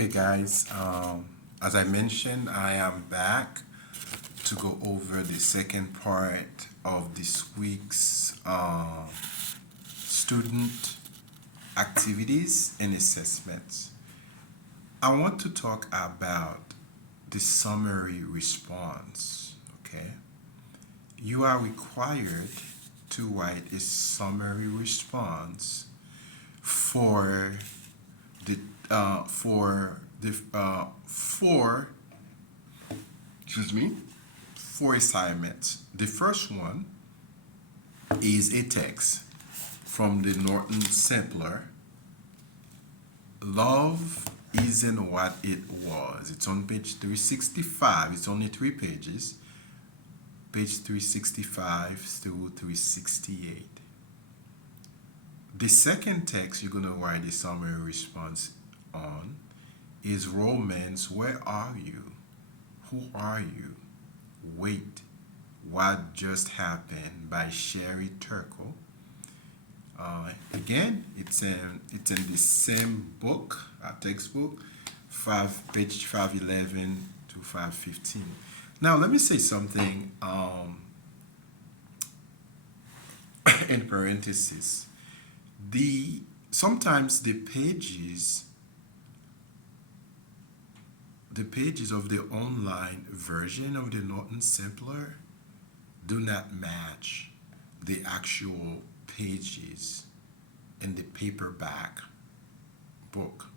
Okay, guys, as I mentioned, I am back to go over the second part of this week's student activities and assessments. I want to talk about the summary response. Okay, you are required to write a summary response for the four, excuse me, four assignments. The first one is a text from the Norton Sampler. Love isn't what it was. It's on page 365. It's only 3 pages. Page 365 through 368. The second text you're going to write a summary response on is Romance, Where Are You? Who Are You? Wait, What Just Happened by Sherry Turkle. Again, it's in the same book, textbook, page 511 to 515. Now, let me say something in parentheses. Sometimes the pages of the online version of the Norton Sampler do not match the actual pages in the paperback book.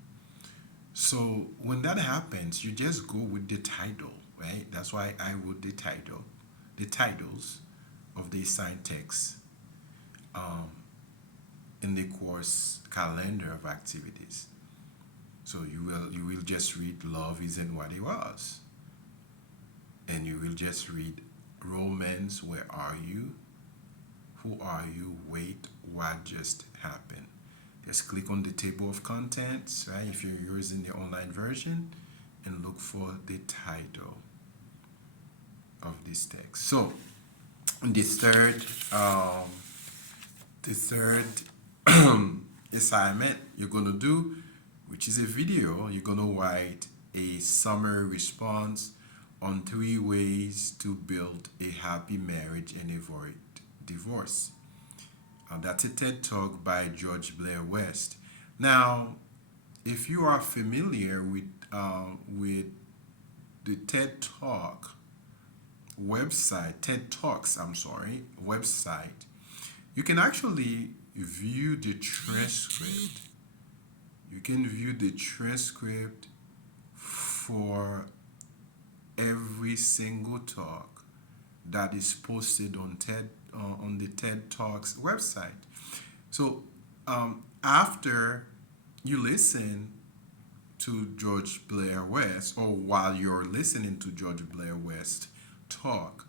So when that happens, you just go with the title, right? That's why I wrote the titles of the assigned texts um, in the course calendar of activities. So you will just read Love Isn't What It Was, and you will just read Romance, Where Are You? Who Are You? Wait, What Just Happened? Just click on the table of contents, right? If you're using the online version, and look for the title of this text. So the third assignment you're gonna do, which is a video, you're gonna write a summary response on 3 ways to build a happy marriage and avoid divorce. That's a TED Talk by George Blair West. Now, if you are familiar with the TED Talks, I'm sorry, website, you can actually view the transcript. You can view the transcript for every single talk that is posted on the TED Talks website. So after you listen to George Blair West, or while you're listening to George Blair West talk,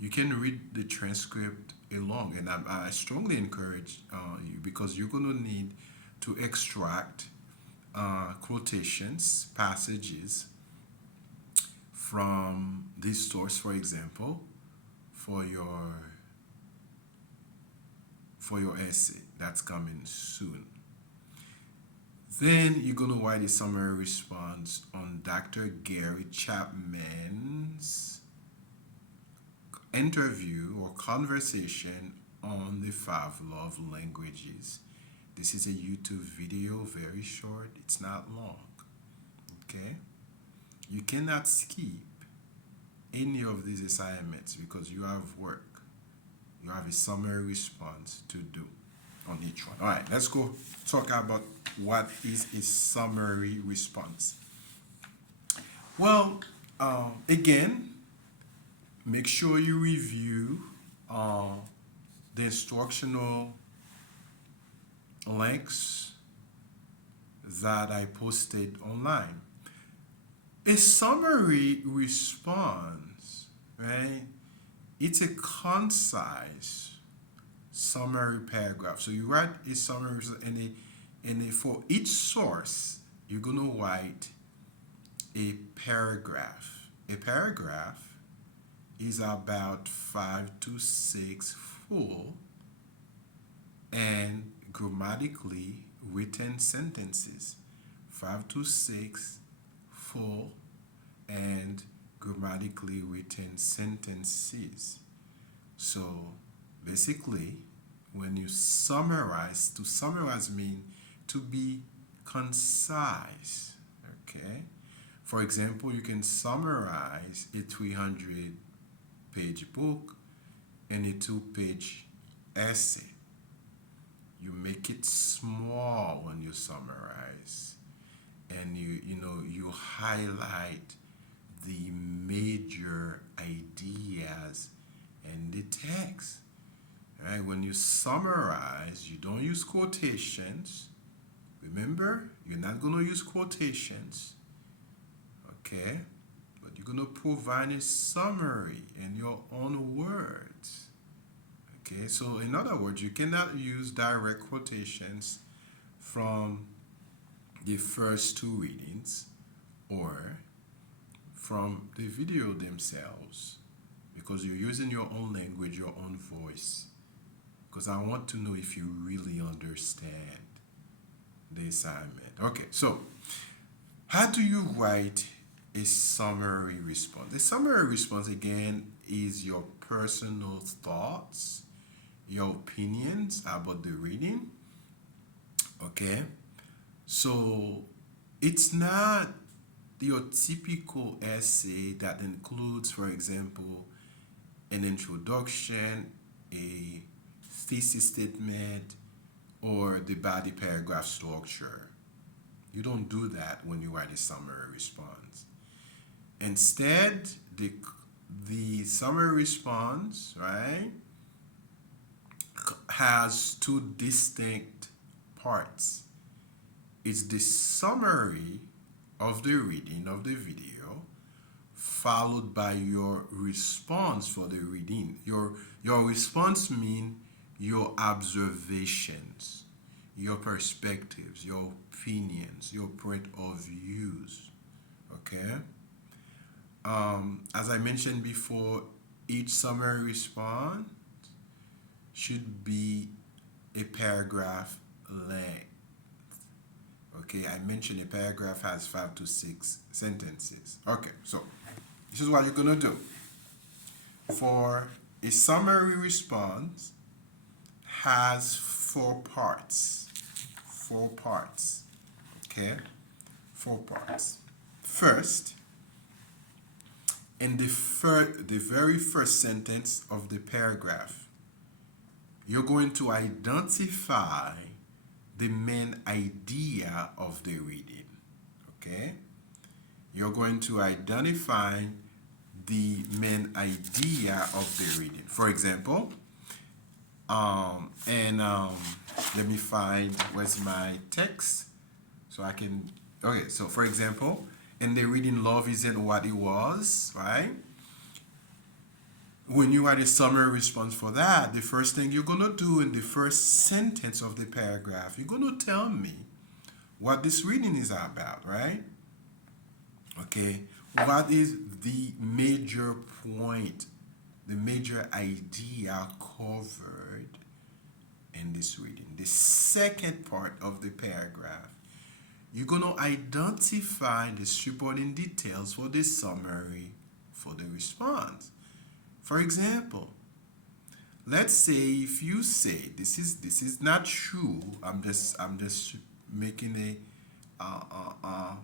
you can read the transcript along, and I strongly encourage you, because you're going to need to extract quotations, passages from this source, for example, for your essay that's coming soon. Then you're going to write a summary response on Dr. Gary Chapman's interview or conversation on the 5 love languages. This is a YouTube video, very short, it's not long. Okay? You cannot skip any of these assignments because you have work. You have a summary response to do on each one. All right, let's go talk about what is a summary response. Well, again, make sure you review the instructional links that I posted online. A summary response, right? It's a concise summary paragraph. So you write a summary, and for each source, you're gonna write a paragraph. A paragraph is about 5 to 6 full and grammatically written sentences 5 to 6 full and grammatically written sentences. So basically, when you summarize, to summarize means to be concise. Okay? For example, you can summarize a 300-page book in a 2-page essay. You make it small when you summarize, and you highlight the major ideas in the text. Right? When you summarize, you don't use quotations. Remember, you're not going to use quotations. Okay? But you're going to provide a summary in your own words. Okay? So, in other words, you cannot use direct quotations from the first two readings or from the video themselves, because you're using your own language, your own voice. Because I want to know if you really understand the assignment. Okay, so how do you write a summary response? The summary response, again, is your personal thoughts, your opinions about the reading. Okay, so it's not your typical essay that includes, for example, an introduction, a thesis statement, or the body paragraph structure. You don't do that when you write a summary response. Instead, the summary response, right, has two distinct parts. It's the summary of the reading of the video, followed by your response for the reading. Your response means your observations, your perspectives, your opinions, your point of views. Okay? As I mentioned before, each summary response should be a paragraph length. Okay, I mentioned a paragraph has 5 to 6 sentences. Okay, so this is what you're gonna do. For a summary response has 4 parts. 4 parts. Okay? 4 parts. First, in the very first sentence of the paragraph, you're going to identify the main idea of the reading. Okay? You're going to identify the main idea of the reading. For example, let me find where's my text so I can. Okay, so for example, in the reading "Love Isn't What It Was," right? When you write a summary response for that, the first thing you're gonna do in the first sentence of the paragraph, you're gonna tell me what this reading is about, right? Okay, what is the major point, the major idea covered in this reading? The second part of the paragraph, you're going to identify the supporting details for the summary for the response. For example, let's say if you say this is not true, I'm just making a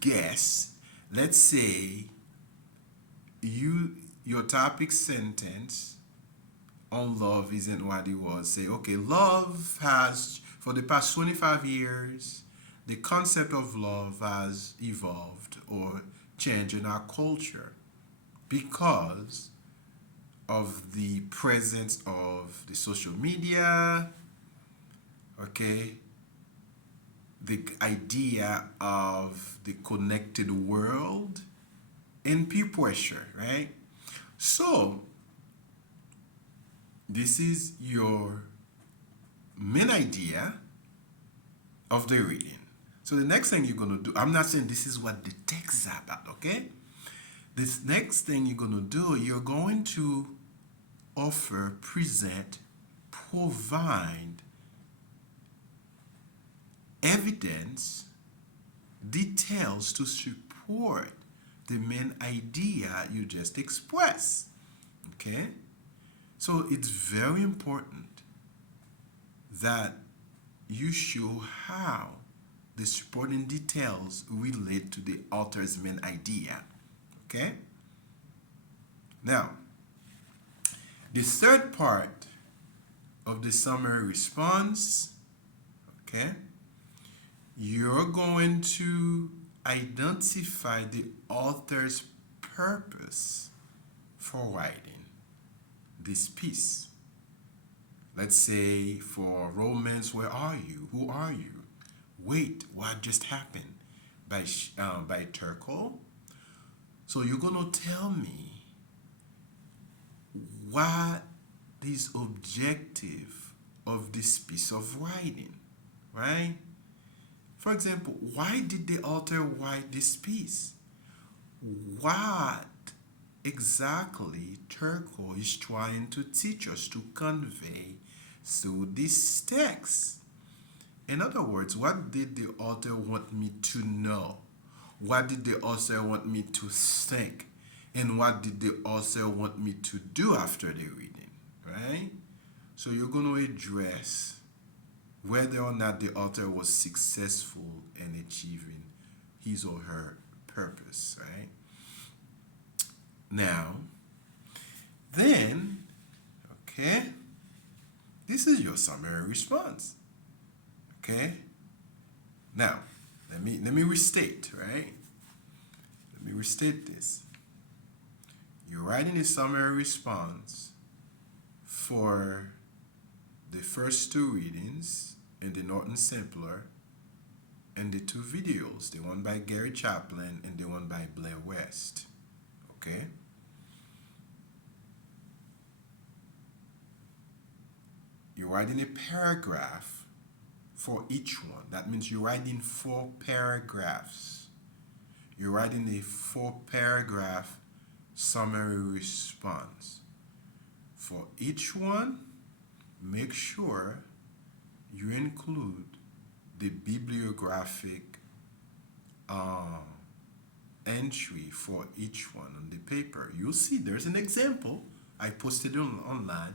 guess. Let's say your topic sentence on love isn't what it was. Say, okay, love has, for the past 25 years, the concept of love has evolved or changed in our culture because of the presence of the social media, okay, the idea of the connected world, and peer pressure, right? So, this is your main idea of the reading. So the next thing you're going to do, I'm not saying this is what the text is about, okay? This next thing you're going to do, you're going to offer, present, provide evidence details to support the main idea you just expressed. Okay? So it's very important that you show how the supporting details relate to the author's main idea. Okay? Now, the third part of the summary response, okay, you're going to identify the author's purpose for writing this piece. Let's say for romance, where are you? Who are you? Wait, what just happened? By Turco. So you're gonna tell me what is objective of this piece of writing, right? For example, why did the author write this piece? What exactly Turco is trying to teach us to convey through this text? In other words, what did the author want me to know? What did the author want me to think? And what did the author want me to do after the reading, right? So you're going to address whether or not the author was successful in achieving his or her purpose, right? Now, then, okay, this is your summary response. Okay? Now, let me restate, right? Let me restate this. You're writing a summary response for the first two readings in the Norton Simpler and the two videos, the one by Gary Chaplin and the one by Blair West. Okay? You're writing a paragraph for each one. That means you're writing 4 paragraphs. You're writing a 4-paragraph summary response. For each one, make sure you include the bibliographic entry for each one on the paper. You'll see there's an example. I posted it online.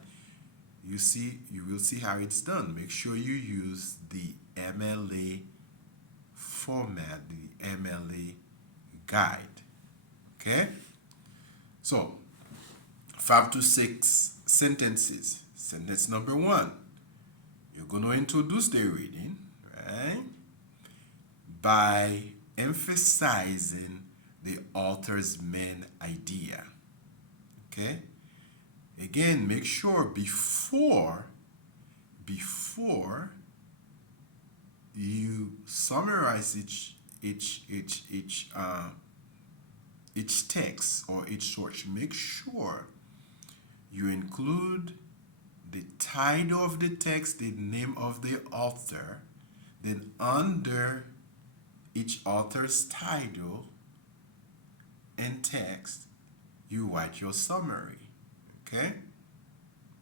You will see how it's done. Make sure you use the MLA format, the MLA guide. Okay? So, 5 to 6 sentences. Sentence number 1. You're going to introduce the reading, right? By emphasizing the author's main idea. Okay? Again, make sure before you summarize each text or each source, make sure you include the title of the text, the name of the author, then under each author's title and text, you write your summary. Okay?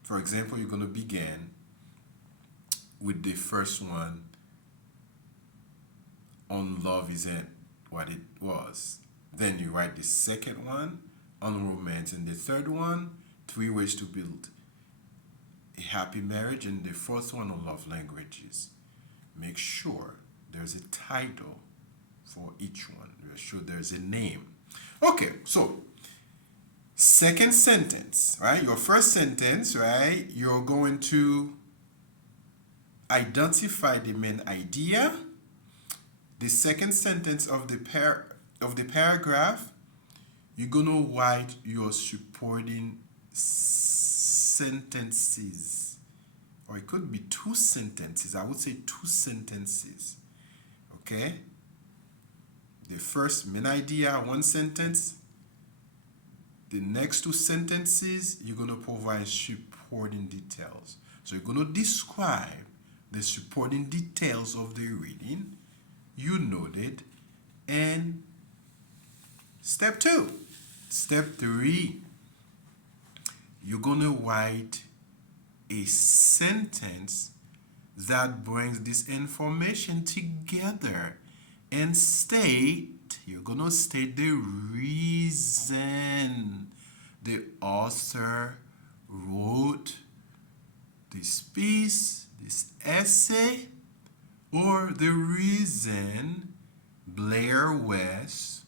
For example, you're going to begin with the first one on love isn't what it was. Then you write the second one on romance, and the third one, 3 ways to build a happy marriage, and the fourth one on love languages. Make sure there's a title for each one. Make sure there's a name. Okay, so second sentence, right? Your first sentence, right? You're going to identify the main idea. The second sentence of the paragraph, you're going to write your supporting sentences, or it could be 2 sentences. I would say 2 sentences. Okay? The first main idea, 1 sentence. The next 2 sentences, you're going to provide supporting details. So you're going to describe the supporting details of the reading you noted. And step 2. Step 3, you're going to write a sentence that brings this information together and state, you're going to state the reason the author wrote this piece, this essay, or the reason Blair West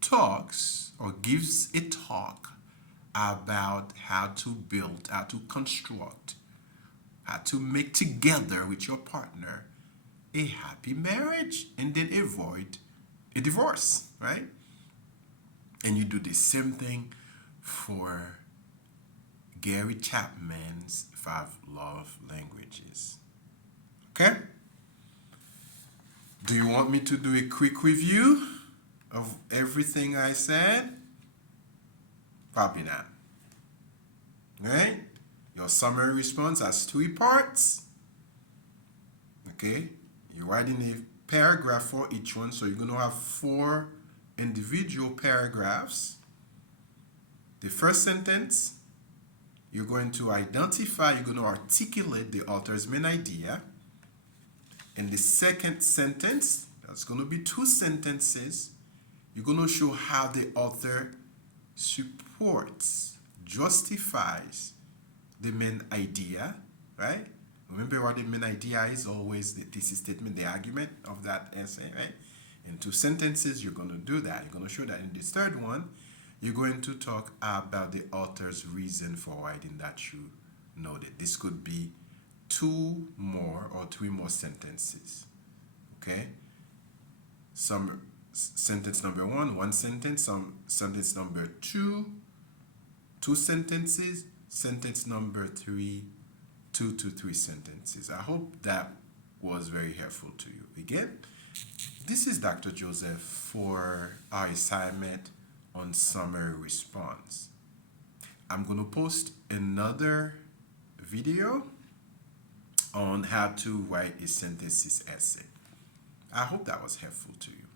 talks or gives a talk about how to build, how to construct, how to make together with your partner a happy marriage and then avoid a divorce, right? And you do the same thing for Gary Chapman's 5 love languages. Okay? Do you want me to do a quick review of everything I said? Probably not. Right? Your summary response has 3 parts. Okay? You're writing a paragraph for each one, so you're going to have 4 individual paragraphs. The first sentence, you're going to identify, you're going to articulate the author's main idea. In the second sentence, that's going to be 2 sentences. You're going to show how the author supports, justifies the main idea, right? Remember what the main idea is, always the thesis statement, the argument of that essay, right? In 2 sentences, you're going to do that. You're going to show that. In the third one, you're going to talk about the author's reason for writing that you noted. This could be 2 more or 3 more sentences, okay? Some sentence number 1 sentence. Some sentence number 2 sentences. Sentence number 3, 2 to 3 sentences. I hope that was very helpful to you. Again, this is Dr. Joseph for our assignment on summary response. I'm going to post another video on how to write a synthesis essay. I hope that was helpful to you.